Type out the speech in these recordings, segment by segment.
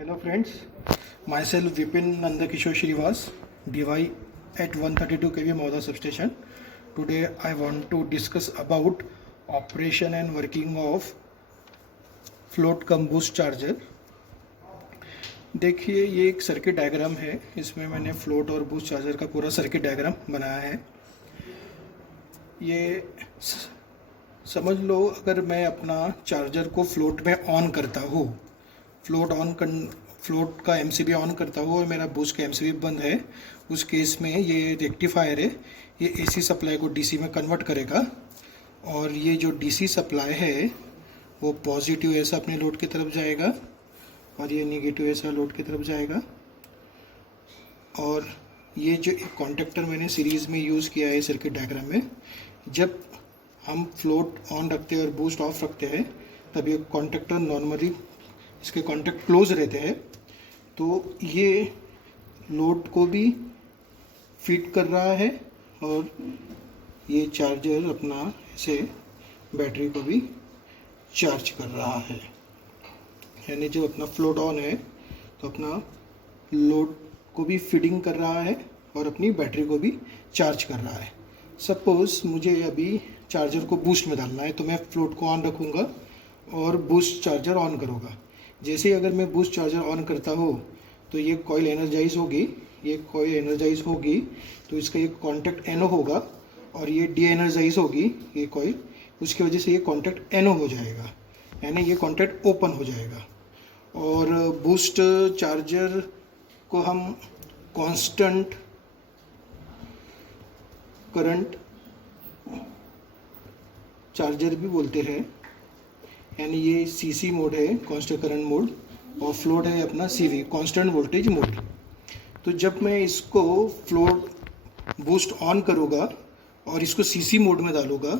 Hello friends, myself Vipin Nandakishore Shrivas, DY at 132 kV Maudha substation. Today I want to discuss about operation and working of float cum boost charger. देखिए ये एक circuit diagram है, इसमें मैंने float और boost charger का पूरा circuit diagram बनाया है। ये समझ लो अगर मैं अपना चार्जर को फ्लोट में ऑन करता हूँ, फ्लोट का एमसीबी ऑन करता हूँ और मेरा बूस्ट का एमसीबी बंद है, उस केस में ये रेक्टिफायर है, ये एसी सप्लाई को डीसी में कन्वर्ट करेगा और ये जो डीसी सप्लाई है वो पॉजिटिव ऐसा अपने लोड की तरफ जाएगा और ये नेगेटिव ऐसा लोड की तरफ जाएगा। और ये जो एक कॉन्टेक्टर मैंने सीरीज़ में यूज़ किया है सर्किट डायग्राम में, जब हम फ्लोट ऑन रखते हैं और बूस्ट ऑफ रखते हैं तब ये कॉन्टेक्टर नॉर्मली इसके कॉन्टेक्ट क्लोज रहते हैं, तो ये लोड को भी फीड कर रहा है और ये चार्जर अपना ऐसे बैटरी को भी चार्ज कर रहा है। यानी जब अपना फ्लोट ऑन है तो अपना लोड को भी फीडिंग कर रहा है और अपनी बैटरी को भी चार्ज कर रहा है। सपोज़ मुझे अभी चार्जर को बूस्ट में डालना है तो मैं फ्लोट को ऑन रखूँगा और बूस्ट चार्जर ऑन करूँगा। जैसे ही अगर मैं बूस्ट चार्जर ऑन करता हूँ तो ये कॉइल एनर्जाइज होगी, तो इसका ये कॉन्टैक्ट एनो होगा और ये डी एनर्जाइज होगी ये कॉइल, उसकी वजह से ये कॉन्टैक्ट एनो हो जाएगा, यानी ये कॉन्टैक्ट ओपन हो जाएगा। और बूस्ट चार्जर को हम कांस्टेंट करंट चार्जर भी बोलते हैं, यानी ये सीसी मोड है कांस्टेंट करंट मोड और फ्लोट है अपना सीवी कांस्टेंट वोल्टेज मोड। तो जब मैं इसको फ्लोट बूस्ट ऑन करूँगा और इसको सीसी मोड में डालूँगा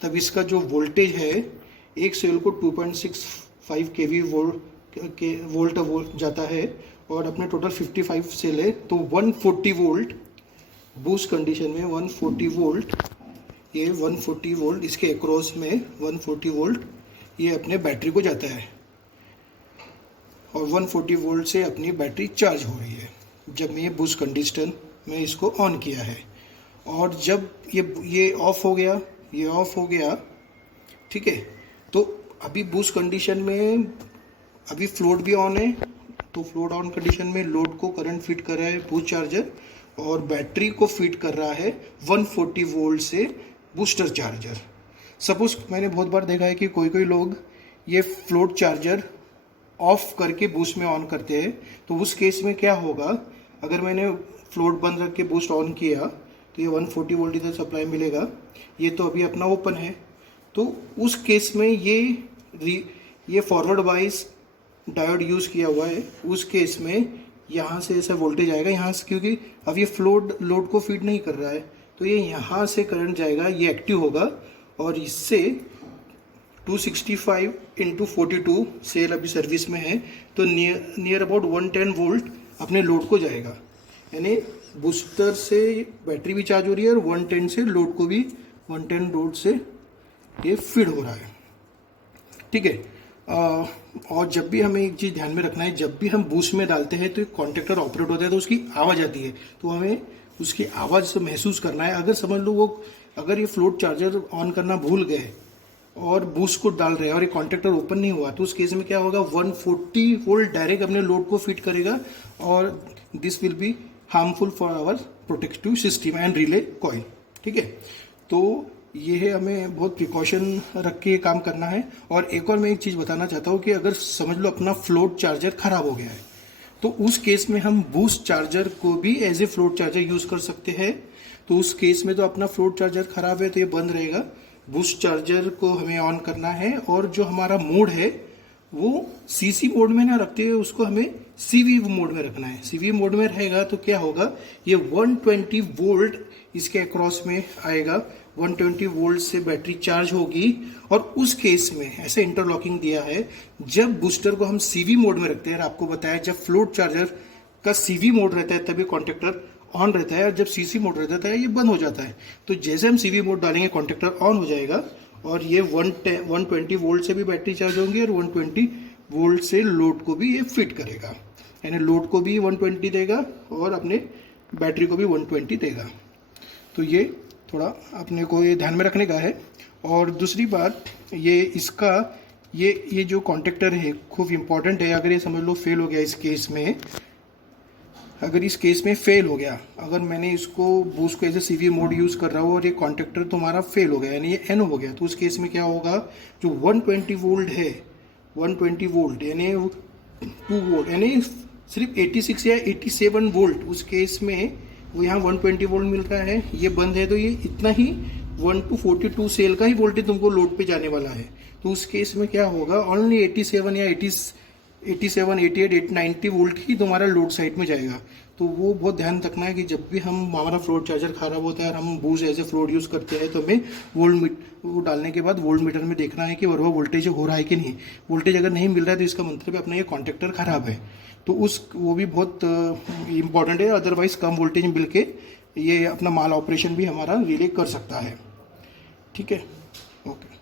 तब इसका जो वोल्टेज है एक सेल को 2.65 केवी वोल्ट जाता है और अपने टोटल 55 सेल है तो 140 वोल्ट बूस्ट कंडीशन में 140 वोल्ट, ये 140 वोल्ट इसके अक्रॉस में 140 वोल्ट ये अपने बैटरी को जाता है और 140 वोल्ट से अपनी बैटरी चार्ज हो रही है जब मैं ये बूस्ट कंडीशन में इसको ऑन किया है। और जब ये ऑफ हो गया, ठीक है, तो अभी बूस्ट कंडीशन में अभी फ्लोट भी ऑन है, तो फ्लोट ऑन कंडीशन में लोड को करंट फीड कर रहा है बूस्ट चार्जर और बैटरी को फीड कर रहा है 140 वोल्ट से बूस्टर चार्जर। सपोज मैंने बहुत बार देखा है कि कोई लोग ये फ्लोट चार्जर ऑफ करके बूस्ट में ऑन करते हैं, तो उस केस में क्या होगा, अगर मैंने फ्लोट बंद रख के बूस्ट ऑन किया तो ये 140 वोल्ट इधर सप्लाई मिलेगा, ये तो अभी अपना ओपन है, तो उस केस में ये फॉरवर्ड बाइस डायोड यूज़ किया हुआ है, उस केस में यहाँ से ऐसा वोल्टेज आएगा यहाँ से, क्योंकि अब ये फ्लोट लोड को फीड नहीं कर रहा है तो ये यहाँ से करंट जाएगा, ये एक्टिव होगा और इससे 265 × 42 सेल अभी सर्विस में है तो नियर अबाउट 110 वोल्ट अपने लोड को जाएगा, यानी बूस्टर से बैटरी भी चार्ज हो रही है और 110 से लोड को भी 110 लोड से ये फीड हो रहा है, ठीक है। और जब भी हमें एक चीज़ ध्यान में रखना है, जब भी हम बूस्ट में डालते हैं तो एक कॉन्टेक्टर ऑपरेट होता है तो उसकी आवाज़ आती है, तो हमें उसकी आवाज़ से महसूस करना है। अगर समझ लो अगर ये फ्लोट चार्जर ऑन करना भूल गए और बूस्ट को डाल रहे हैं और ये कॉन्टेक्टर ओपन नहीं हुआ तो उस केस में क्या होगा, 140 वोल्ट डायरेक्ट अपने लोड को फीड करेगा और this will be harmful for our protective system and relay coil, ठीक है। तो ये है, हमें बहुत प्रिकॉशन रख के काम करना है। और एक और मैं एक चीज़ बताना चाहता हूँ कि अगर समझ लो अपना फ्लोट चार्जर ख़राब हो गया है तो उस केस में हम बूस्ट चार्जर को भी as a float charger use कर सकते हैं। तो उस केस में तो अपना फ्लोट चार्जर ख़राब है तो ये बंद रहेगा, बूस्ट चार्जर को हमें ऑन करना है और जो हमारा मोड है वो सीसी मोड में ना रखते हुए उसको हमें सीवी मोड में रखना है। सीवी मोड में रहेगा तो क्या होगा, ये 120 वोल्ट इसके अक्रॉस में आएगा, 120 वोल्ट से बैटरी चार्ज होगी और उस केस में ऐसे इंटरलॉकिंग दिया है, जब बूस्टर को हम सीवी मोड में रखते हैं, आपको बताया जब फ्लोट चार्जर का सीवी मोड रहता है तभी कॉन्टेक्टर ऑन रहता है और जब सीसी मोड रहता है ये बंद हो जाता है। तो जैसे हम सीवी मोड डालेंगे कॉन्टेक्टर ऑन हो जाएगा और ये 120 वोल्ट से भी बैटरी चार्ज होंगी और 120 वोल्ट से लोड को भी ये फिट करेगा, यानी लोड को भी 120 देगा और अपने बैटरी को भी 120 देगा। तो ये थोड़ा अपने को ये ध्यान में रखने का है। और दूसरी बात, ये इसका ये जो कॉन्टेक्टर है खूब इम्पॉर्टेंट है। अगर ये समझ लो फेल हो गया इस केस में, अगर इस केस में फेल हो गया, अगर मैंने इसको बूस्ट को as a CV mode use कर रहा हूँ और ये कॉन्टेक्टर तुम्हारा फेल हो गया यानी ये NO हो गया, तो उस केस में क्या होगा, जो 120 वोल्ट है, 120 वोल्ट यानी 2 वोल्ट यानी सिर्फ 86 या 87 वोल्ट, उस केस में वो यहाँ 120 वोल्ट मिल रहा है, ये बंद है, तो ये इतना ही 1 to 42 सेल का ही वोल्टेज तुमको लोड पे जाने वाला है। तो उस केस में क्या होगा, ओनली 87 या 87, 88, 90 वोल्ट ही तुम्हारा लोड साइड में जाएगा। तो वो बहुत ध्यान रखना है कि जब भी हमारा फ्लोट चार्जर खराब होता है और हम boost as a float use करते हैं, तो हमें वो डालने के बाद वोल्ट मीटर में देखना है कि वो वोल्टेज हो रहा है कि नहीं। वोल्टेज अगर नहीं मिल रहा है तो इसका मतलब है अपना ये कॉन्टेक्टर खराब है, तो वो भी बहुत इंपॉर्टेंट है। अदरवाइज़ कम वोल्टेज मिल के ये अपना माल ऑपरेशन भी हमारा रिले कर सकता है। ठीक है, ओके।